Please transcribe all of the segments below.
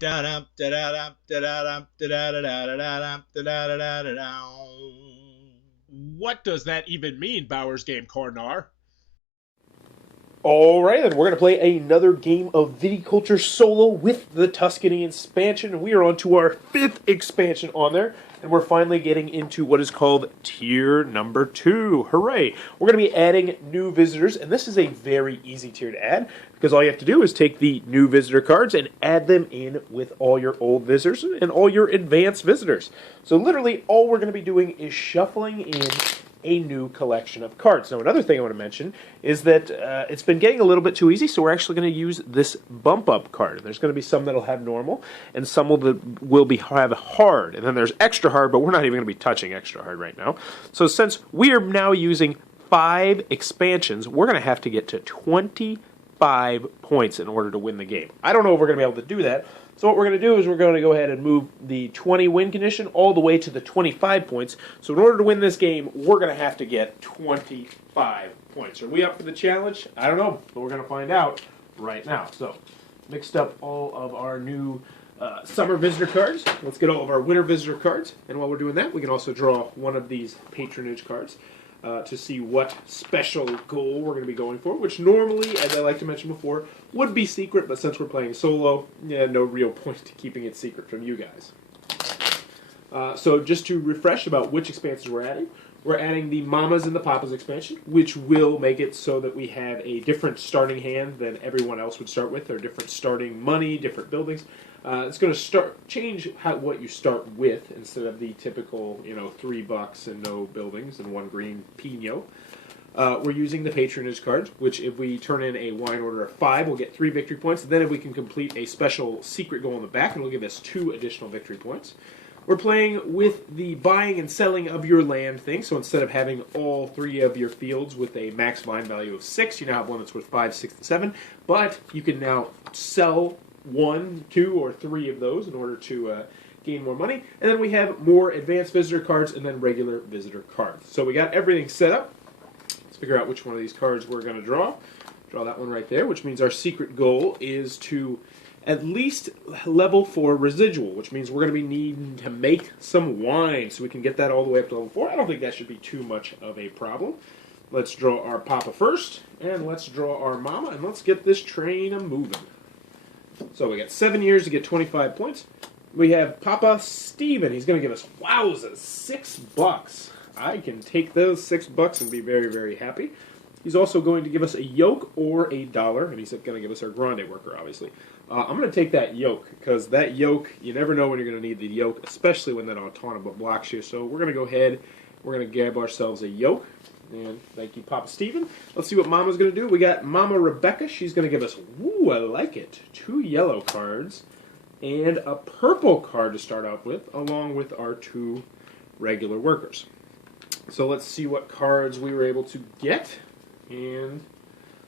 What does that even mean, Bowers Game Corner? Alright, then we're going to play another game of Viticulture Solo with the Tuscany expansion. And we are on to our 5th expansion on there. And we're finally getting into what is called Tier Number 2. Hooray! We're going to be adding new visitors, and this is a very easy tier to add, because all you have to do is take the new visitor cards and add them in with all your old visitors and all your advanced visitors. So literally, all we're going to be doing is shuffling in a new collection of cards. Now, another thing I want to mention is that it's been getting a little bit too easy, so we're actually going to use this bump up card. There's going to be some that'll have normal, and some will have hard, and then there's extra hard, but we're not even going to be touching extra hard right now. So since we are now using 5 expansions, we're going to have to get to 25 points in order to win the game. I don't know if we're going to be able to do that. So what we're going to do is we're going to go ahead and move the 20 win condition all the way to the 25 points. So in order to win this game, we're going to have to get 25 points. Are we up for the challenge? I don't know, but we're going to find out right now. So mixed up all of our new summer visitor cards. Let's get all of our winter visitor cards. And while we're doing that, we can also draw one of these patronage cards to see what special goal we're going to be going for, which normally, as I like to mention before, would be secret, but since we're playing solo, yeah, no real point to keeping it secret from you guys. So just to refresh about which expansions we're adding the Mamas and the Papas expansion, which will make it so that we have a different starting hand than everyone else would start with, or different starting money, different buildings. It's going to change what you start with instead of the typical, $3 and no buildings and 1 green Pino. We're using the patronage cards, which if we turn in a wine order of 5, we'll get 3 victory points. Then if we can complete a special secret goal in the back, it'll give us 2 additional victory points. We're playing with the buying and selling of your land thing, so instead of having all 3 of your fields with a max vine value of 6, you now have one that's worth 5, 6, and 7, but you can now sell 1, 2, or 3 of those in order to gain more money. And then we have more advanced visitor cards and then regular visitor cards. So we got everything set up. Let's figure out which one of these cards we're going to draw. Draw that one right there, which means our secret goal is to at least level 4 residual, which means we're going to be needing to make some wine so we can get that all the way up to level 4. I don't think that should be too much of a problem. Let's draw our Papa first, and let's draw our Mama, and let's get this train a-moving. So we got 7 years to get 25 points. We have Papa Steven. He's going to give us, wowza, $6. I can take those $6 and be very, very happy. He's also going to give us a yoke or a dollar, and he's going to give us our grande worker, obviously. I'm going to take that yoke, because that yoke, you never know when you're going to need the yoke, especially when that Autonoma blocks you. So we're going to go ahead, we're going to grab ourselves a yoke. And thank you, Papa Steven. Let's see what Mama's going to do. We got Mama Rebecca. She's going to give us, woo, I like it, 2 yellow cards and a purple card to start out with, along with our 2 regular workers. So let's see what cards we were able to get, and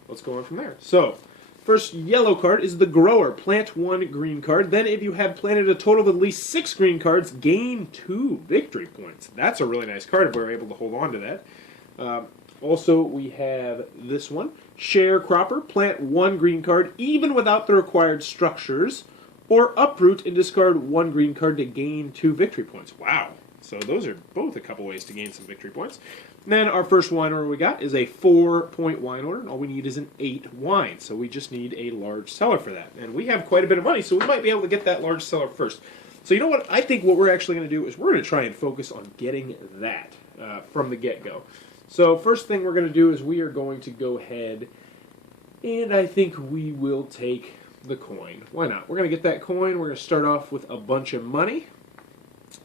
let's go on from there. So, first yellow card is the Grower. Plant 1 green card. Then if you have planted a total of at least 6 green cards, gain 2 victory points. That's a really nice card if we're able to hold on to that. Also, we have this one, Sharecropper. Plant 1 green card, even without the required structures, or uproot and discard 1 green card to gain 2 victory points. Wow. So those are both a couple ways to gain some victory points. And then our first wine order we got is a 4-point wine order, and all we need is an 8 wine. So we just need a large cellar for that. And we have quite a bit of money, so we might be able to get that large cellar first. So you know what? I think what we're actually going to do is we're going to try and focus on getting that from the get-go. So first thing we're going to do is we are going to go ahead, and I think we will take the coin. Why not? We're going to get that coin. We're going to start off with a bunch of money.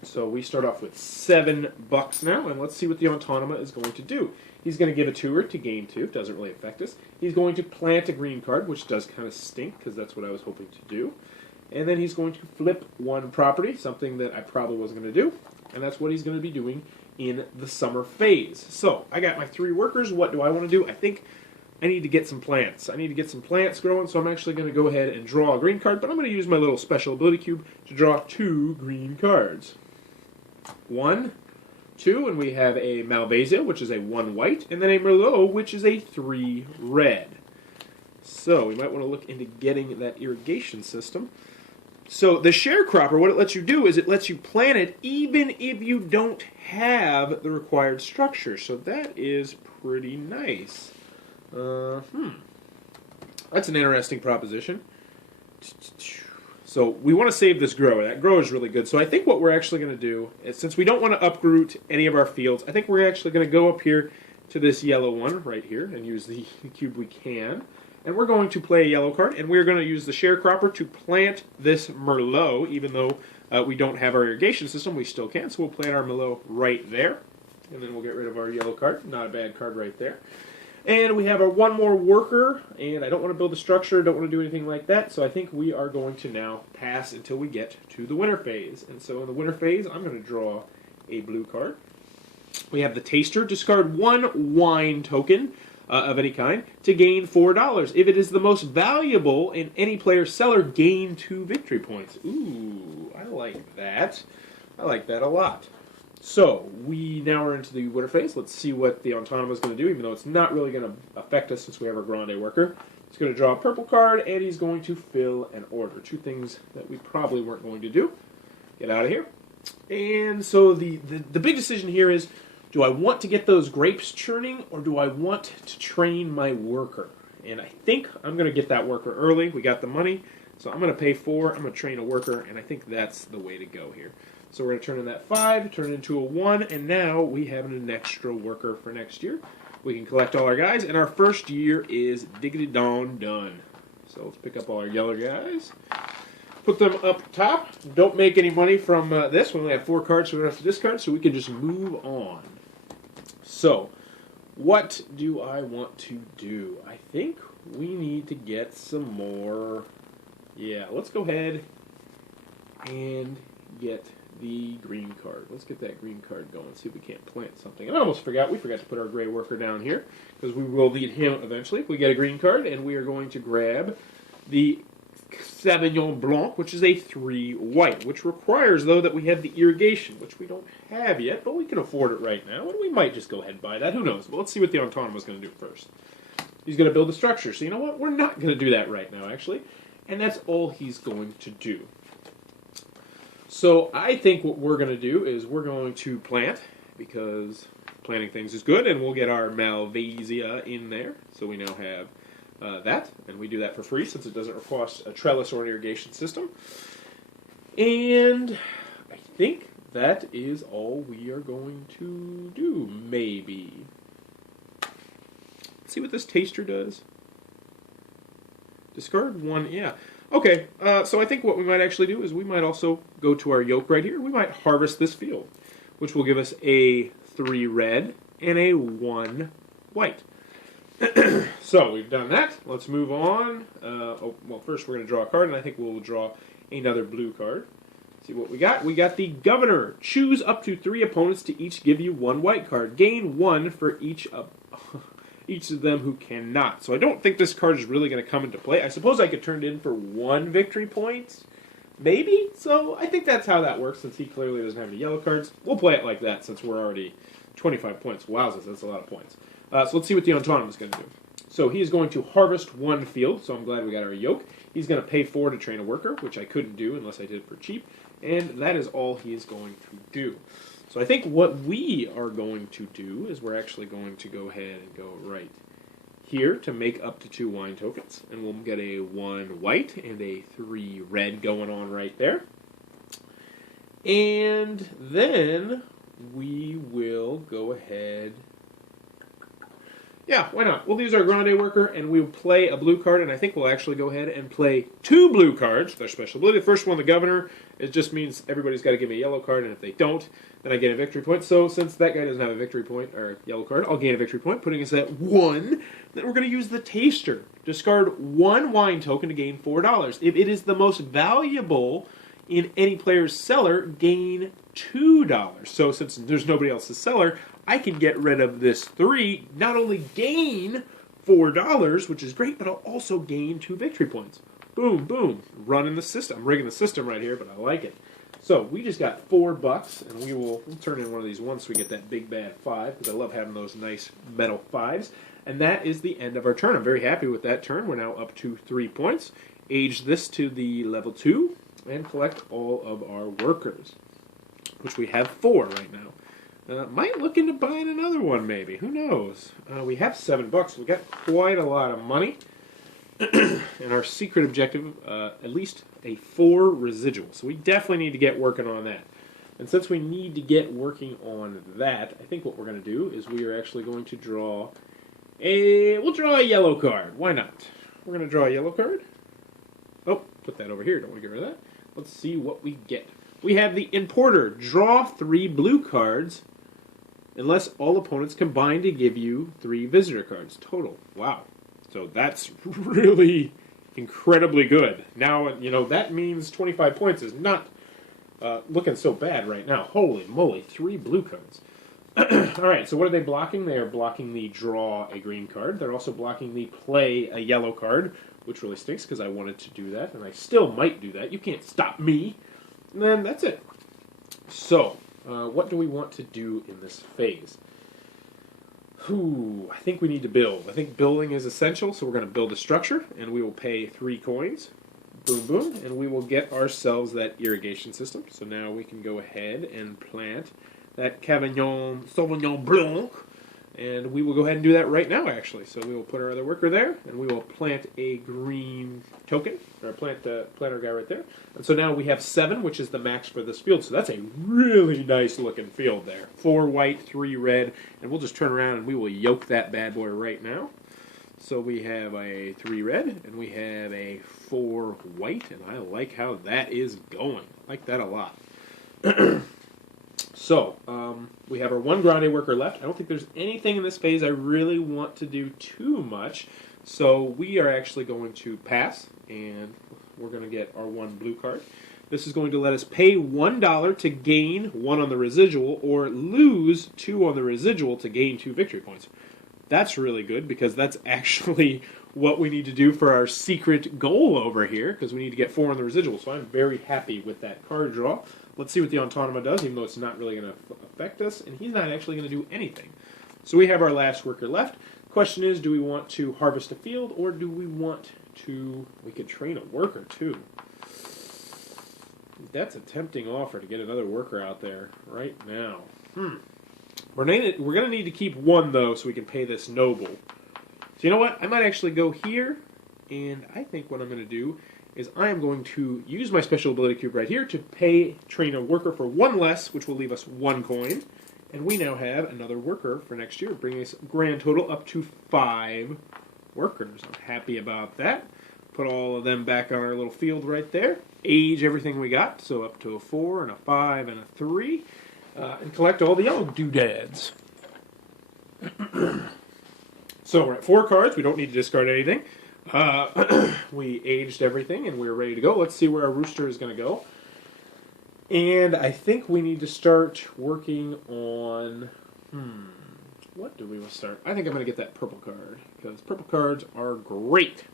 So we start off with $7 now, and let's see what the Autonoma is going to do. He's going to give a tour to gain 2. Doesn't really affect us. He's going to plant a green card, which does kind of stink, because that's what I was hoping to do. And then he's going to flip 1 property, something that I probably wasn't going to do. And that's what he's going to be doing in the summer phase. So, I got my 3 workers. What do I want to do? I think I need to get some plants. I need to get some plants growing, so I'm actually going to go ahead and draw a green card, but I'm going to use my little special ability cube to draw 2 green cards. 1, 2, and we have a Malvasia, which is a 1 white, and then a Merlot, which is a 3 red. So, we might want to look into getting that irrigation system. So the sharecropper, what it lets you do is it lets you plant it even if you don't have the required structure. So that is pretty nice. That's an interesting proposition. So we want to save this grower. That grower is really good. So I think what we're actually going to do is, since we don't want to uproot any of our fields, I think we're actually going to go up here to this yellow one right here and use the cube we can. And we're going to play a yellow card, and we're going to use the sharecropper to plant this Merlot, even though we don't have our irrigation system, we still can. So we'll plant our Merlot right there, and then we'll get rid of our yellow card. Not a bad card right there. And we have our one more worker, and I don't want to build a structure, don't want to do anything like that, so I think we are going to now pass until we get to the winter phase. And so in the winter phase, I'm going to draw a blue card. We have the taster, discard 1 wine token of any kind to gain $4. If it is the most valuable in any player's cellar, gain 2 victory points. Ooh, I like that. I like that a lot. So, we now are into the winter phase. Let's see what the Autonoma is going to do, even though it's not really going to affect us since we have our Grande worker. He's going to draw a purple card, and he's going to fill an order. 2 things that we probably weren't going to do. Get out of here. And so the big decision here is, do I want to get those grapes churning, or do I want to train my worker? And I think I'm going to get that worker early. We got the money, so I'm going to pay 4. I'm going to train a worker, and I think that's the way to go here. So we're going to turn in that 5, turn it into a 1, and now we have an extra worker for next year. We can collect all our guys, and our first year is diggity-don done. So let's pick up all our yellow guys. Put them up top. Don't make any money from this. We only have 4 cards, so we don't have to discard, so we can just move on. So, what do I want to do? I think we need to get some more. Yeah, let's go ahead and get the green card. Let's get that green card going, see if we can't plant something. And I almost forgot. We forgot to put our gray worker down here, because we will need him eventually if we get a green card, and we are going to grab the Sauvignon Blanc, which is a 3 white, which requires, though, that we have the irrigation, which we don't have yet, but we can afford it right now, and we might just go ahead and buy that. Who knows? But let's see what the Autonoma is going to do first. He's going to build a structure, so you know what? We're not going to do that right now, actually, and that's all he's going to do. So I think what we're going to do is we're going to plant, because planting things is good, and we'll get our Malvasia in there, so we now have that, and we do that for free since it doesn't require a trellis or an irrigation system. And I think that is all we are going to do, maybe. Let's see what this taster does. Discard 1, yeah. Okay, so I think what we might actually do is we might also go to our yoke right here. We might harvest this field, which will give us a 3 red and a 1 white. So we've done that. Let's move on. Well, first we're going to draw a card, and I think we'll draw another blue card. See what we got. We got the Governor. Choose up to 3 opponents to each give you 1 white card. Gain 1 for each of them who cannot. So I don't think this card is really going to come into play. I suppose I could turn it in for 1 victory point, maybe. So I think that's how that works, since he clearly doesn't have any yellow cards. We'll play it like that, since we're already 25 points. Wowzers, that's a lot of points. So let's see what the Autonoma is going to do. So he is going to harvest 1 field, so I'm glad we got our yoke. He's going to pay 4 to train a worker, which I couldn't do unless I did it for cheap. And that is all he is going to do. So I think what we are going to do is we're actually going to go ahead and go right here to make up to 2 wine tokens. And we'll get a 1 white and a 3 red going on right there. And then we will go ahead. Yeah, why not? We'll use our Grande worker, and we'll play a blue card, and I think we'll actually go ahead and play 2 blue cards. Their special ability. The first one, the Governor, it just means everybody's got to give me a yellow card, and if they don't, then I gain a victory point. So since that guy doesn't have a victory point, or a yellow card, I'll gain a victory point, putting us at 1. Then we're going to use the Taster. Discard 1 wine token to gain $4. If it is the most valuable in any player's cellar, gain $2. So since there's nobody else's cellar, I can get rid of this 3, not only gain $4, which is great, but I'll also gain 2 victory points. Boom, boom. Running the system. I'm rigging the system right here, but I like it. So we just got $4, and we'll turn in one of these once we get that big bad 5, because I love having those nice metal 5s. And that is the end of our turn. I'm very happy with that turn. We're now up to 3 points. age this to the level 2, and collect all of our workers, which we have 4 right now. Might look into buying another one, maybe. Who knows? We have $7. We got quite a lot of money. And our secret objective, at least a 4 residual. So we definitely need to get working on that. And since we need to get working on that, I think what we're going to do is we are actually going to draw we'll draw a yellow card. Why not? We're going to draw a yellow card. Oh, put that over here. Don't want to get rid of that. Let's see what we get. We have the importer. Draw 3 blue cards unless all opponents combine to give you 3 visitor cards total. Wow. So that's really incredibly good. Now, that means 25 points is not looking so bad right now. Holy moly, 3 blue cards. Alright, so what are they blocking? They are blocking the draw a green card. They're also blocking the play a yellow card, which really stinks because I wanted to do that, and I still might do that. You can't stop me. And then that's it. So, what do we want to do in this phase? I think we need to build. I think building is essential, so we're going to build a structure, and we will pay 3 coins. Boom, boom, and we will get ourselves that irrigation system. So now we can go ahead and plant that Sauvignon Blanc, and we will go ahead and do that right now, actually. So we will put our other worker there, and we will plant a green token, or plant our guy right there. And so now we have 7, which is the max for this field. So that's a really nice looking field there. 4 white, 3 red, and we'll just turn around and we will yoke that bad boy right now. So we have a 3 red, and we have a 4 white, and I like how that is going. I like that a lot. So, we have our 1 grande worker left. I don't think there's anything in this phase I really want to do too much. So we are actually going to pass, and we're going to get our 1 blue card. This is going to let us pay $1 to gain 1 on the residual, or lose 2 on the residual to gain 2 victory points. That's really good, because that's actually what we need to do for our secret goal over here, because we need to get 4 on the residual. So I'm very happy with that card draw. Let's see what the Autonoma does, even though it's not really going to affect us, and he's not actually going to do anything. So we have our last worker left. Question is, do we want to harvest a field, or do we want to... We could train a worker, too. That's a tempting offer to get another worker out there right now. We're going to need to keep 1, though, so we can pay this noble. So you know what? I might actually go here, and I think what I'm going to do is I am going to use my special ability cube right here to train a worker for 1 less, which will leave us 1 coin. And we now have another worker for next year, bringing us grand total up to 5 workers. I'm happy about that. Put all of them back on our little field right there. Age everything we got, so up to a 4 and a 5 and a 3. And collect all the yellow doodads. So we're at 4 cards. We don't need to discard anything. We aged everything, and we're ready to go. Let's see where our rooster is going to go. And I think we need to start working on... What do we want to start? I think I'm going to get that purple card, because purple cards are great.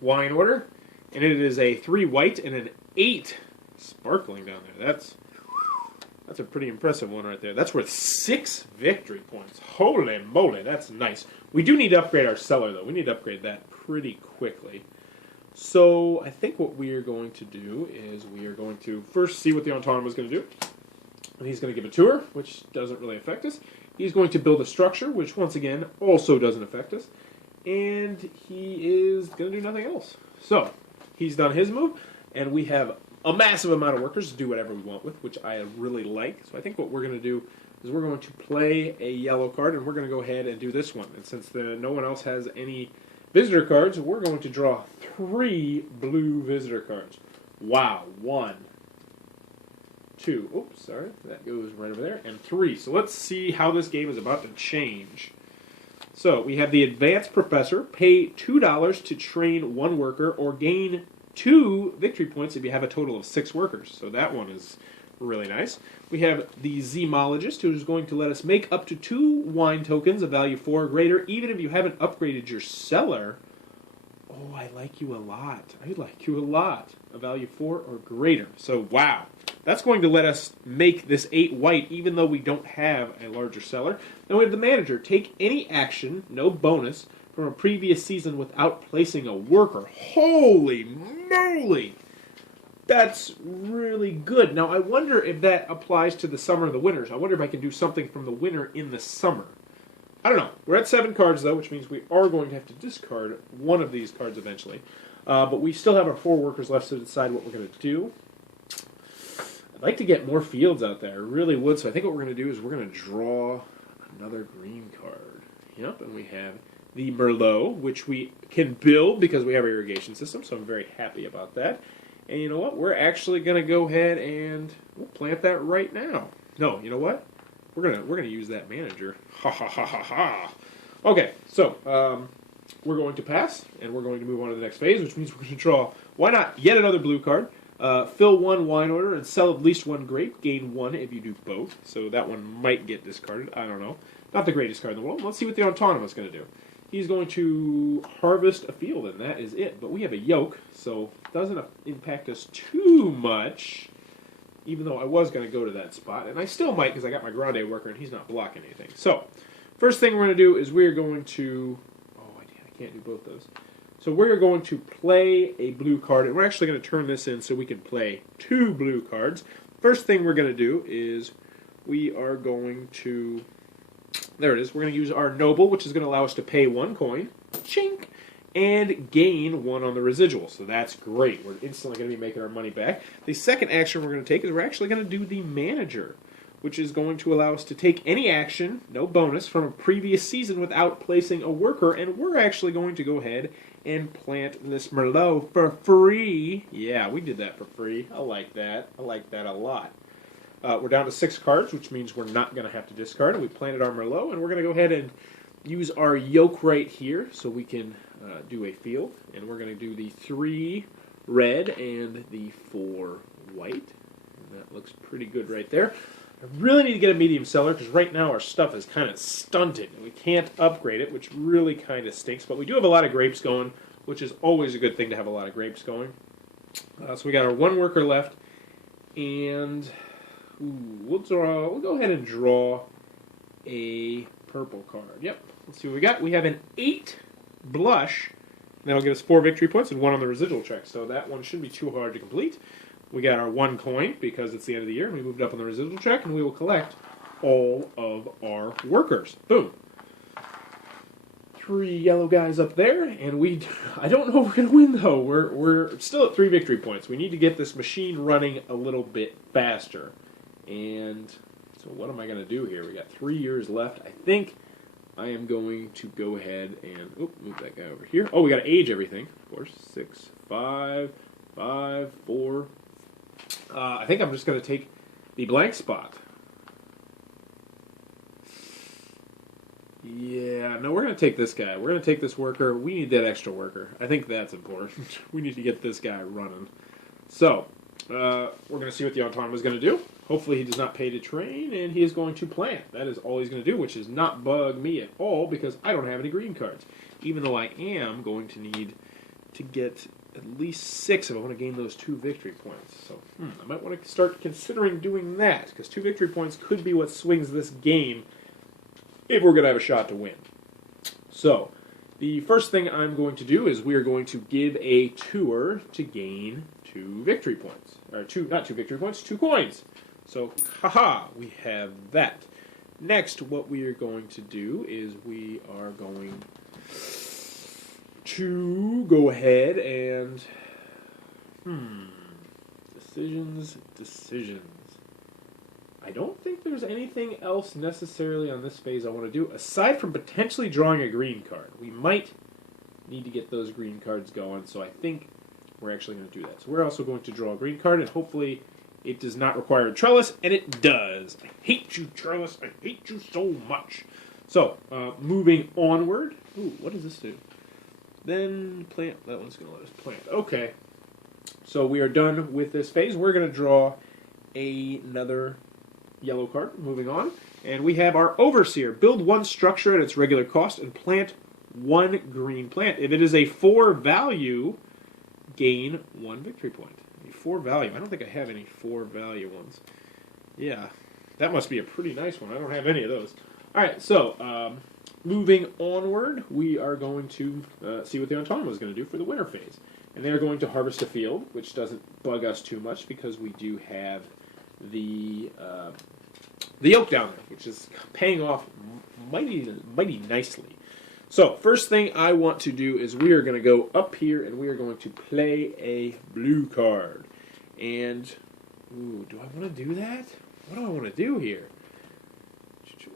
Wine order, and it is a 3 white and an 8 sparkling down there. That's a pretty impressive one right there. That's worth 6 victory points. Holy moly, that's nice. We do need to upgrade our cellar, though. We need to upgrade that pretty quickly. So I think what we are going to do is we are going to first see what the Autonoma is going to do. And he's going to give a tour, which doesn't really affect us. He's going to build a structure, which once again also doesn't affect us. And he is going to do nothing else. So he's done his move, and we have a massive amount of workers to do whatever we want with, which I really like. So I think what we're going to do is we're going to play a yellow card, and we're going to go ahead and do this one. And since no one else has any visitor cards, we're going to draw 3 blue visitor cards. Wow. 1, 2, oops, sorry, that goes right over there, and 3. So let's see how this game is about to change. So we have the Advanced Professor. Pay $2 to train 1 worker, or gain 2 victory points if you have a total of 6 workers. So that one is really nice. We have the Zemologist, who is going to let us make up to 2 wine tokens of value 4 or greater, even if you haven't upgraded your cellar. Oh, I like you a lot. I like you a lot. A value 4 or greater. So, wow. That's going to let us make this 8 white, even though we don't have a larger cellar. Then we have the Manager. Take any action, no bonus, from a previous season without placing a worker. Holy moly! That's really good. Now, I wonder if that applies to the summer and the winters. I wonder if I can do something from the winter in the summer. I don't know. We're at 7 cards, though, which means we are going to have to discard one of these cards eventually. But we still have our 4 workers left to decide what we're going to do. I'd like to get more fields out there. I really would. So I think what we're going to do is we're going to draw another green card. Yep, and we have the Merlot, which we can build because we have our irrigation system, so I'm very happy about that. And you know what? We're actually going to go ahead and we'll plant that right now. No, you know what? We're gonna use that manager. Ha ha ha ha ha. Okay, so we're going to pass, and we're going to move on to the next phase, which means we're going to draw, why not, yet another blue card. Fill 1 wine order and sell at least 1 grape. Gain 1 if you do both. So that one might get discarded. I don't know. Not the greatest card in the world. Let's see what the Autonomous is going to do. He's going to harvest a field, and that is it. But we have a yoke, so it doesn't impact us too much, even though I was going to go to that spot. And I still might, because I got my Grande worker, and he's not blocking anything. So, first thing we're going to do is we're going to... Oh, I can't do both those. So we're going to play a blue card, and we're actually going to turn this in so we can play 2 blue cards. First thing we're going to do is we are going to... There it is. We're going to use our Noble, which is going to allow us to pay 1 coin, chink, and gain 1 on the residual. So that's great. We're instantly going to be making our money back. The second action we're going to take is we're actually going to do the Manager, which is going to allow us to take any action, no bonus, from a previous season without placing a worker, and we're actually going to go ahead and plant this Merlot for free. Yeah, we did that for free. I like that. I like that a lot. We're down to 6 cards, which means we're not going to have to discard it. We planted our Merlot, and we're going to go ahead and use our yoke right here so we can do a field. And we're going to do the 3 red and the 4 white. And that looks pretty good right there. I really need to get a medium cellar because right now our stuff is kind of stunted. And we can't upgrade it, which really kind of stinks. But we do have a lot of grapes going, which is always a good thing to have a lot of grapes going. So we got our 1 worker left. And... we'll go ahead and draw a purple card. Yep. Let's see what we got. We have an 8 blush. That'll give us 4 victory points and 1 on the residual check. So that one shouldn't be too hard to complete. We got our 1 coin because it's the end of the year. We moved up on the residual check, and we will collect all of our workers. Boom. 3 yellow guys up there, and I don't know if we're going to win, though. We're still at 3 victory points. We need to get this machine running a little bit faster. And so what am I going to do here? We got 3 years left. I think I am going to go ahead and move that guy over here. Oh, we got to age everything. Of course, 6, 5, 5, 4. I think I'm just going to take the blank spot. Yeah, no, we're going to take this guy. We're going to take this worker. We need that extra worker. I think that's important. We need to get this guy running. So, we're going to see what the Autonomous is going to do. Hopefully he does not pay to train, and he is going to plant. That is all he's going to do, which is not bug me at all, because I don't have any green cards. Even though I am going to need to get at least 6 if I want to gain those 2 victory points. So I might want to start considering doing that, because 2 victory points could be what swings this game if we're going to have a shot to win. So, the first thing I'm going to do is we are going to give a tour to gain 2 victory points. Or not 2 victory points, 2 coins. So, haha, we have that. Next, what we are going to do is we are going to go ahead and... Decisions. I don't think there's anything else necessarily on this phase I want to do, aside from potentially drawing a green card. We might need to get those green cards going, so I think we're actually going to do that. So we're also going to draw a green card, and hopefully it does not require a trellis, and it does. I hate you, trellis. I hate you so much. So, moving onward. Ooh, what does this do? Then plant. That one's going to let us plant. Okay. So we are done with this phase. We're going to draw another yellow card. Moving on. And we have our Overseer. Build 1 structure at its regular cost and plant 1 green plant. If it is a 4 value, gain 1 victory point. A 4 value. I don't think I have any 4 value ones. Yeah. That must be a pretty nice one. I don't have any of those. Alright, so moving onward, we are going to see what the Autonomous is going to do for the winter phase. And they're going to harvest a field, which doesn't bug us too much because we do have the oak down there, which is paying off mighty nicely. So, first thing I want to do is we are going to go up here and we are going to play a blue card. And, ooh, do I want to do that? What do I want to do here?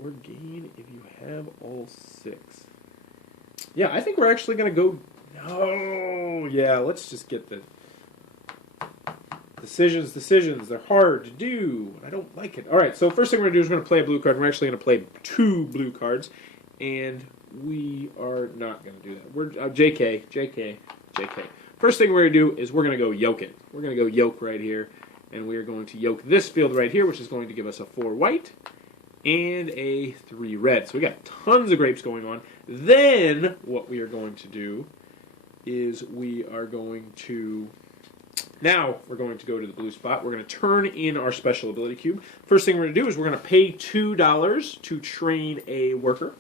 Or gain if you have all 6. Yeah, I think we're actually going to go... No! Yeah, let's just get the... Decisions. They're hard to do. I don't like it. Alright, so first thing we're going to do is we're going to play a blue card. We're actually going to play 2 blue cards. And we are not going to do that. We're JK. First thing we're going to do is we're going to go yoke it. We're going to go yoke right here. And we are going to yoke this field right here, which is going to give us a 4 white and a 3 red. So we got tons of grapes going on. Then what we are going to do is we are going to... Now we're going to go to the blue spot. We're going to turn in our special ability cube. First thing we're going to do is we're going to pay $2 to train a worker.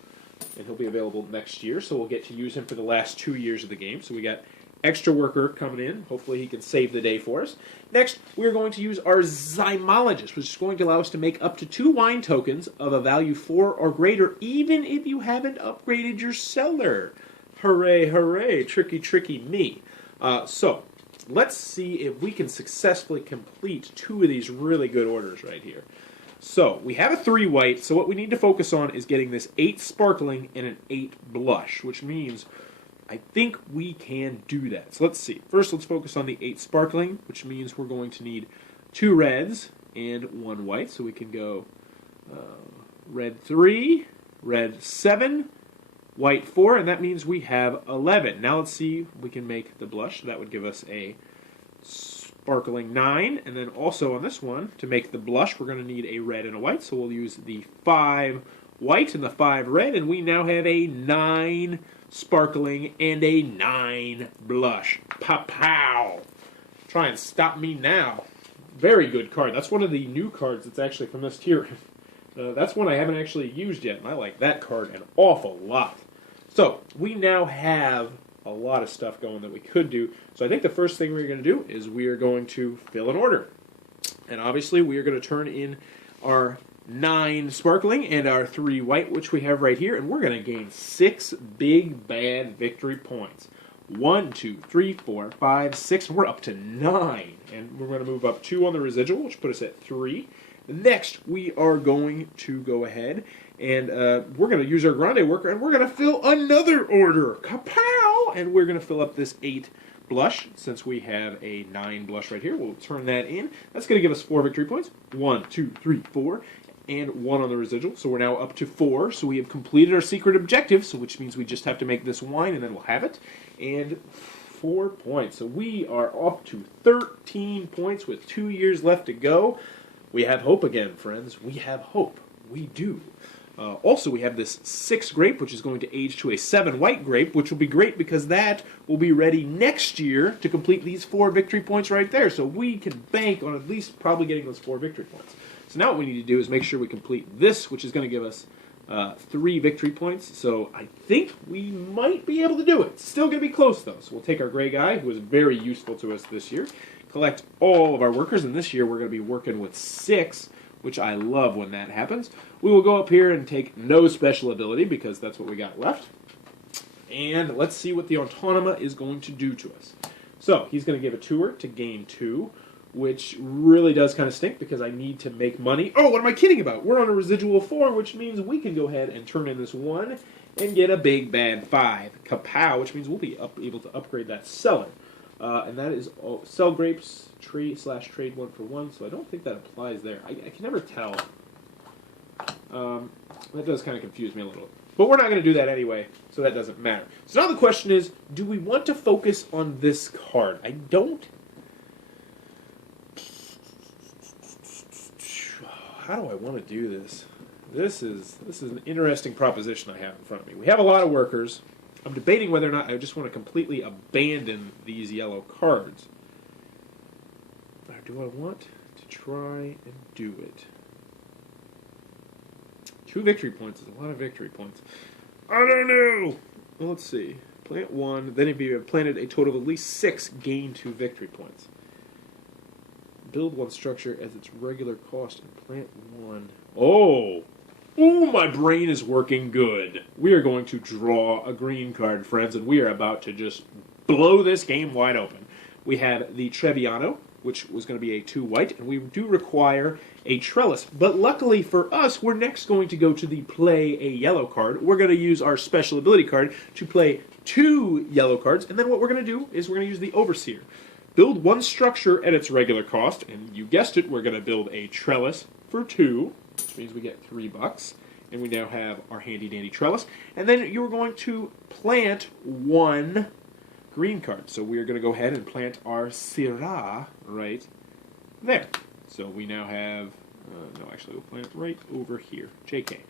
And he'll be available next year, so we'll get to use him for the last 2 years of the game. So we got extra worker coming in. Hopefully he can save the day for us. Next, we're going to use our Zymologist, which is going to allow us to make up to 2 wine tokens of a value 4 or greater, even if you haven't upgraded your cellar. Hooray, hooray. Tricky me. So, let's see if we can successfully complete 2 of these really good orders right here. So, we have a 3 white, so what we need to focus on is getting this 8 sparkling and an 8 blush, which means I think we can do that. So let's see. First, let's focus on the 8 sparkling, which means we're going to need 2 reds and 1 white. So we can go red 3, red 7, white 4, and that means we have 11. Now let's see if we can make the blush. That would give us a sparkling 9, and then also on this one, to make the blush, we're going to need a red and a white, so we'll use the 5 white and the 5 red, and we now have a 9 sparkling and a 9 blush. Pow! Try and stop me now. Very good card. That's one of the new cards that's actually from this tier. That's one I haven't actually used yet, and I like that card an awful lot. So, we now have a lot of stuff going that we could do. So I think the first thing we're going to do is we are going to fill an order. And obviously we are going to turn in our 9 sparkling and our 3 white, which we have right here. And we're going to gain 6 big bad victory points. 1, 2, 3, 4, 5, 6. We're up to 9. And we're going to move up 2 on the residual, which put us at 3. Next, we are going to go ahead and we're going to use our grande worker, and we're going to fill another order. Kapow! And we're going to fill up this 8 blush, since we have a 9 blush right here. We'll turn that in. That's going to give us 4 victory points. 1, 2, 3, 4, and 1 on the residual. So we're now up to 4. So we have completed our secret objective, so which means we just have to make this wine, and then we'll have it. And 4 points. So we are up to 13 points with 2 years left to go. We have hope again, friends. We have hope. We do. Also, we have this 6 grape, which is going to age to a 7 white grape, which will be great because that will be ready next year to complete these 4 victory points right there. So we can bank on at least probably getting those 4 victory points. So now what we need to do is make sure we complete this, which is going to give us 3 victory points. So I think we might be able to do it. It's still going to be close, though. So we'll take our gray guy, who was very useful to us this year, collect all of our workers, and this year we're going to be working with 6, which I love when that happens. We will go up here and take no special ability, because that's what we got left. And let's see what the Autonoma is going to do to us. So, he's going to give a tour to gain 2, which really does kind of stink, because I need to make money. Oh, what am I kidding about? We're on a residual 4, which means we can go ahead and turn in this 1 and get a big bad 5. Kapow, which means we'll be able to upgrade that cellar. And that is sell grapes, trade /trade 1 for 1, so I don't think that applies there. I can never tell. That does kind of confuse me a little. But we're not going to do that anyway, so that doesn't matter. So now the question is, do we want to focus on this card? I don't. How do I want to do this? This is an interesting proposition I have in front of me. We have a lot of workers. I'm debating whether or not I just want to completely abandon these yellow cards. Or do I want to try and do it? 2 victory points is a lot of victory points. I don't know. Well, let's see. Plant 1. Then if you have planted a total of at least 6, gain 2 victory points. Build 1 structure as its regular cost and plant 1. Oh! Ooh, my brain is working good. We are going to draw a green card, friends, and we are about to just blow this game wide open. We have the Trebbiano, which was going to be a 2 white, and we do require a trellis. But luckily for us, we're next going to go to the play a yellow card. We're going to use our special ability card to play 2 yellow cards, and then what we're going to do is we're going to use the Overseer. Build 1 structure at its regular cost, and you guessed it, we're going to build a trellis for 2, which means we get $3, and we now have our handy-dandy trellis. And then you're going to plant 1 green card. So we are going to go ahead and plant our Syrah right there. So we now have, no, actually we'll plant it right over here, JK.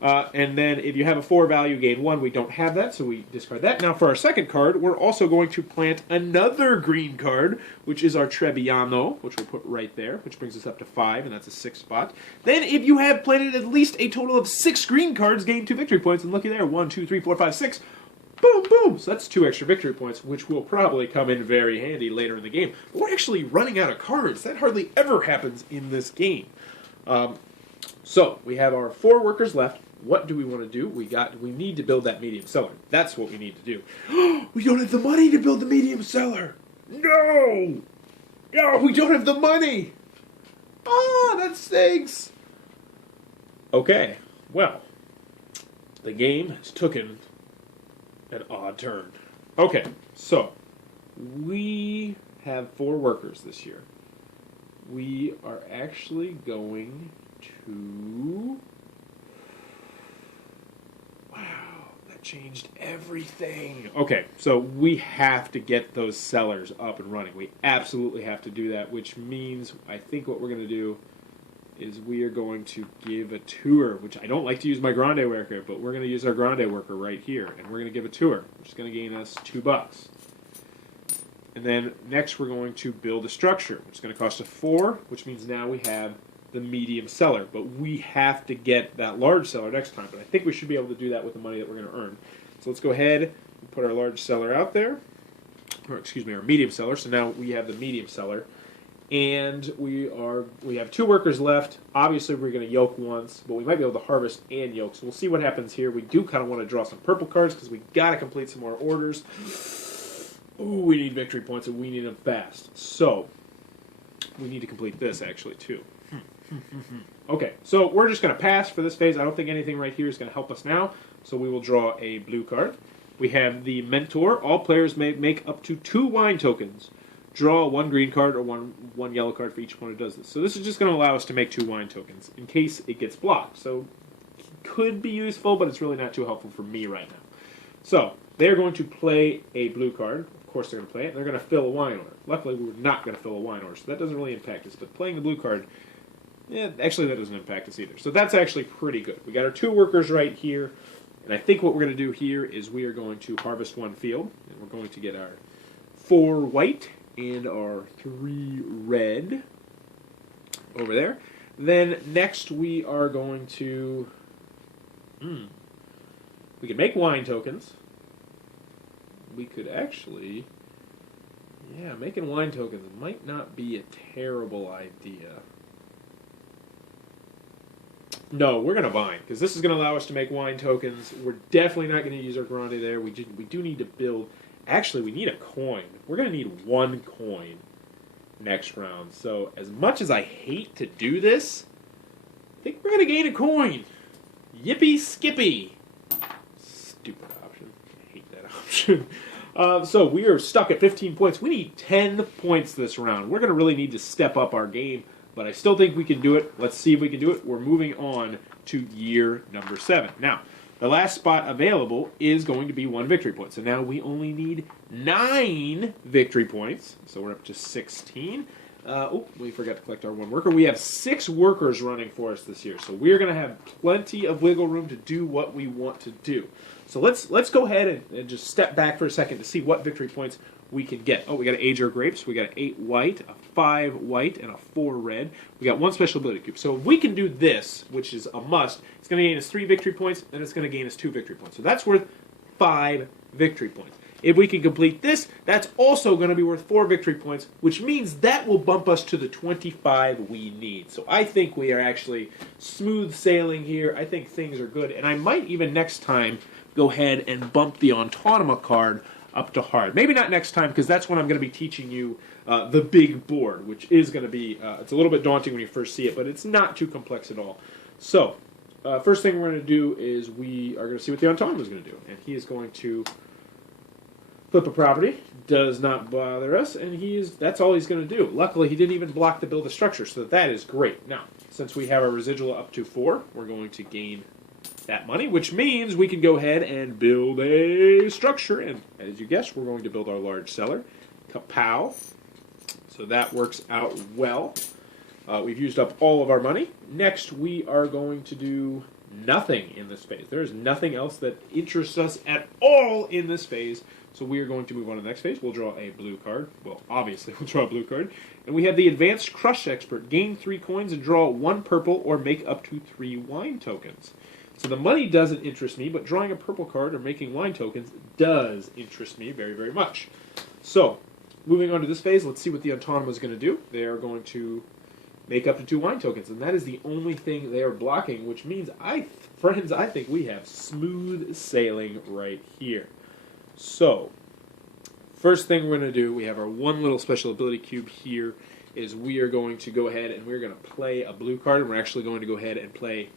And then if you have a 4 value, gain 1. We don't have that, so we discard that. Now for our second card, we're also going to plant another green card, which is our Trebbiano, which we'll put right there, which brings us up to 5, and that's a 6 spot. Then if you have planted at least a total of 6 green cards, gain 2 victory points, and looky there, 1, 2, 3, 4, 5, 6. Boom, boom! So that's 2 extra victory points, which will probably come in very handy later in the game. But we're actually running out of cards. That hardly ever happens in this game. So we have our 4 workers left. What do we want to do? We need to build that medium cellar. That's what we need to do. We don't have the money to build the medium cellar. No! No, we don't have the money. Ah, that stinks. Okay, well, the game has taken an odd turn. Okay, so we have 4 workers this year. We are actually going to... Wow, that changed everything. Okay, so we have to get those cellars up and running. We absolutely have to do that, which means I think what we're going to do is we are going to give a tour, which I don't like to use my Grande worker, but we're going to use our Grande worker right here, and we're going to give a tour, which is going to gain us $2. And then next we're going to build a structure, which is going to cost us 4, which means now we have the medium cellar, but we have to get that large cellar next time, but I think we should be able to do that with the money that we're going to earn. So let's go ahead and put our large cellar out there, or excuse me, our medium cellar. So now we have the medium cellar, and we have 2 workers left. Obviously we're going to yoke once, but we might be able to harvest and yoke, so we'll see what happens here. We do kind of want to draw some purple cards because we got to complete some more orders. Ooh, we need victory points, and we need them fast. So we need to complete this actually too. Okay, so we're just going to pass for this phase. I don't think anything right here is going to help us now, so we will draw a blue card. We have the Mentor. All players may make up to 2 wine tokens. Draw 1 green card or one yellow card for each one who does this. So this is just going to allow us to make 2 wine tokens in case it gets blocked. So it could be useful, but it's really not too helpful for me right now. So they're going to play a blue card. Of course they're going to play it, and they're going to fill a wine order. Luckily, we're not going to fill a wine order, so that doesn't really impact us. But playing the blue card... yeah, actually that doesn't impact us either. So that's actually pretty good. We got our 2 workers right here, and I think what we're going to do here is we are going to harvest 1 field, and we're going to get our 4 white and our 3 red over there. Then next we are going to... we can make wine tokens. We could actually... yeah, making wine tokens might not be a terrible idea. No, we're going to vine, because this is going to allow us to make wine tokens. We're definitely not going to use our Grande there. We do need to build... actually, we need a coin. We're going to need 1 coin next round. So, as much as I hate to do this, I think we're going to gain a coin. Yippee skippy. Stupid option. I hate that option. So, we are stuck at 15 points. We need 10 points this round. We're going to really need to step up our game. But I still think we can do it. Let's see if we can do it. We're moving on to year number 7. Now, the last spot available is going to be 1 victory point. So now we only need 9 victory points. So we're up to 16. We forgot to collect our 1 worker. We have 6 workers running for us this year. So we're going to have plenty of wiggle room to do what we want to do. So let's go ahead and just step back for a second to see what victory points we can get. Oh, we got to age our grapes. We got an 8 white, a 5 white, and a 4 red. We got 1 special ability cube. So if we can do this, which is a must, it's going to gain us 3 victory points, and it's going to gain us 2 victory points. So that's worth 5 victory points. If we can complete this, that's also going to be worth 4 victory points, which means that will bump us to the 25 we need. So I think we are actually smooth sailing here. I think things are good. And I might even next time go ahead and bump the Autonoma card up to hard. Maybe not next time, because that's when I'm going to be teaching you the big board, which is going to be, it's a little bit daunting when you first see it, but it's not too complex at all. So, first thing we're going to do is we are going to see what the Autonoma is going to do. And he is going to flip a property, does not bother us, and that's all he's going to do. Luckily, he didn't even block to build a structure, so that is great. Now, since we have our residual up to 4, we're going to gain that money, which means we can go ahead and build a structure. And as you guessed, we're going to build our large cellar. Kapow. So that works out well. We've used up all of our money. Next, we are going to do nothing in this phase. There is nothing else that interests us at all in this phase. So we are going to move on to the next phase. We'll draw a blue card. Well, obviously, we'll draw a blue card. And we have the Advanced Crush Expert. Gain 3 coins and draw 1 purple or make up to 3 wine tokens. So the money doesn't interest me, but drawing a purple card or making wine tokens does interest me very, very much. So, moving on to this phase, let's see what the Autonoma is going to do. They are going to make up to 2 wine tokens, and that is the only thing they are blocking, which means, friends, I think we have smooth sailing right here. So, first thing we're going to do, we have our 1 little special ability cube here, is we are going to go ahead and we're going to play a blue card, and we're actually going to go ahead and play...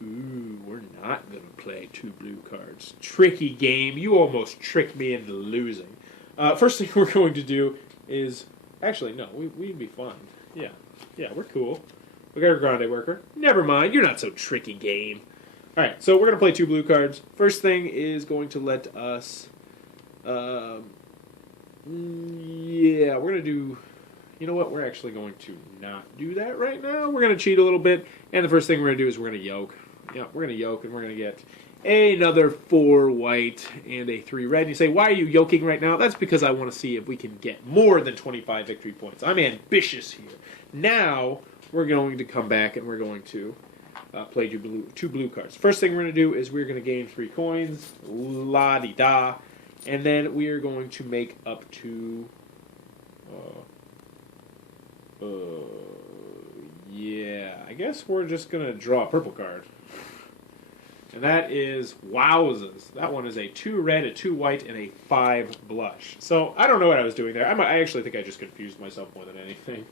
Ooh, we're not going to play 2 blue cards. Tricky game. You almost tricked me into losing. First thing we're going to do is... Actually, no, we'd be fun. Yeah, we're cool. We got our Grande worker. Never mind, you're not so tricky, game. Alright, so we're going to play 2 blue cards. First thing is going to let us... we're going to do... You know what? We're actually going to not do that right now. We're going to cheat a little bit. And the first thing we're going to do is we're going to yoke. Yeah, we're going to yoke, and we're going to get another 4 white and a 3 red. And you say, why are you yoking right now? That's because I want to see if we can get more than 25 victory points. I'm ambitious here. Now, we're going to come back, and we're going to play 2 blue cards. First thing we're going to do is we're going to gain 3 coins. La-di-da. And then we are going to make up to... yeah, I guess we're just going to draw a purple card. And that is, wowzers. That one is a 2 red, a 2 white, and a 5 blush. So, I don't know what I was doing there. I actually think I just confused myself more than anything.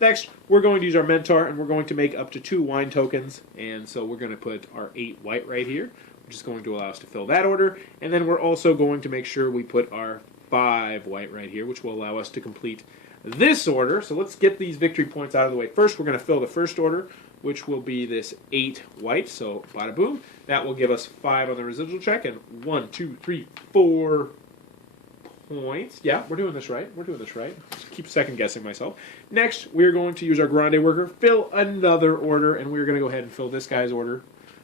Next, we're going to use our Mentor, and we're going to make up to 2 wine tokens. And so we're going to put our 8 white right here, which is going to allow us to fill that order. And then we're also going to make sure we put our 5 white right here, which will allow us to complete this order. So let's get these victory points out of the way. First, we're going to fill the first order, which will be this 8 white. So, bada boom. That will give us 5 on the residual check, and 1, 2, 3, 4 points. Yeah, we're doing this right. We're doing this right. Just keep second guessing myself. Next, we're going to use our Grande worker, fill another order, and we're going to go ahead and fill this guy's order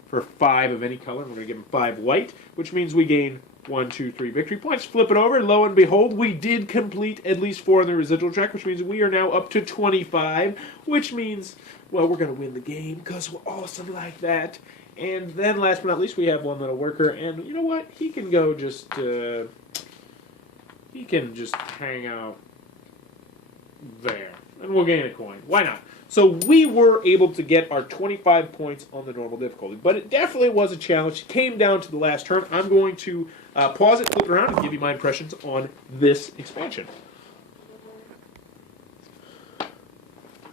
for 5 of any color. We're going to give him 5 white, which means we gain 1, 2, 3 victory points. Flip it over. Lo and behold, we did complete at least 4 on the residual check, which means we are now up to 25, which means, well, we're going to win the game because we're awesome like that. And then, last but not least, we have 1 little worker, and you know what? He can go just, he can just hang out there, and we'll gain a coin. Why not? So we were able to get our 25 points on the normal difficulty, but it definitely was a challenge. It came down to the last turn. I'm going to pause it, flip it around, and give you my impressions on this expansion.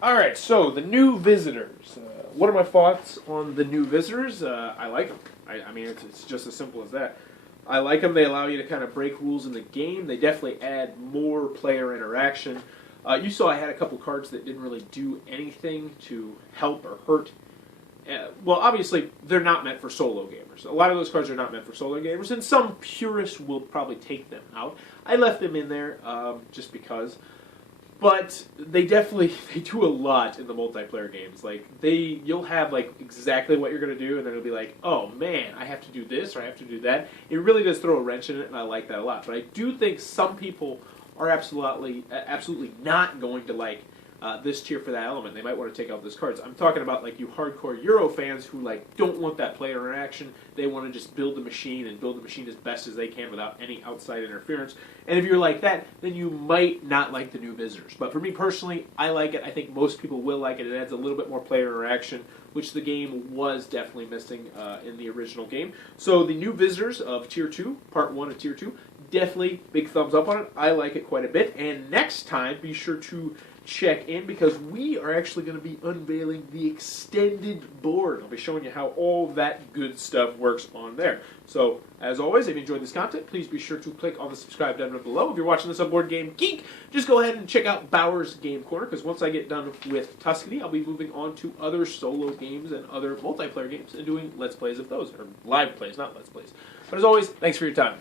All right, so the new visitors. What are my thoughts on the new visitors? I like them. I mean, it's just as simple as that. I like them. They allow you to kind of break rules in the game. They definitely add more player interaction. You saw I had a couple cards that didn't really do anything to help or hurt. Well, obviously, they're not meant for solo gamers. A lot of those cards are not meant for solo gamers, and some purists will probably take them out. I left them in there just because. But they definitely they do a lot in the multiplayer games. Like you'll have like exactly what you're gonna do, and then it'll be like, oh man, I have to do this or I have to do that. It really does throw a wrench in it, and I like that a lot. But I do think some people are absolutely not going to like this tier for that element. They might want to take out those cards. I'm talking about like you hardcore Euro fans who like don't want that player interaction. They want to just build the machine and build the machine as best as they can without any outside interference. And if you're like that, then you might not like the new visitors. But for me personally, I like it. I think most people will like it. It adds a little bit more player interaction, which the game was definitely missing in the original game. So the new visitors of Tier 2, Part 1 of Tier 2, definitely big thumbs up on it. I like it quite a bit. And next time, be sure to check in because we are actually going to be unveiling the extended board. I'll be showing you how all that good stuff works on there. So, as always, if you enjoyed this content, please be sure to click on the subscribe button below. If you're watching this on Board Game Geek, just go ahead and check out Bauer's Game Corner because once I get done with Tuscany, I'll be moving on to other solo games and other multiplayer games and doing Let's Plays of those, or live plays, not Let's Plays. But as always, thanks for your time.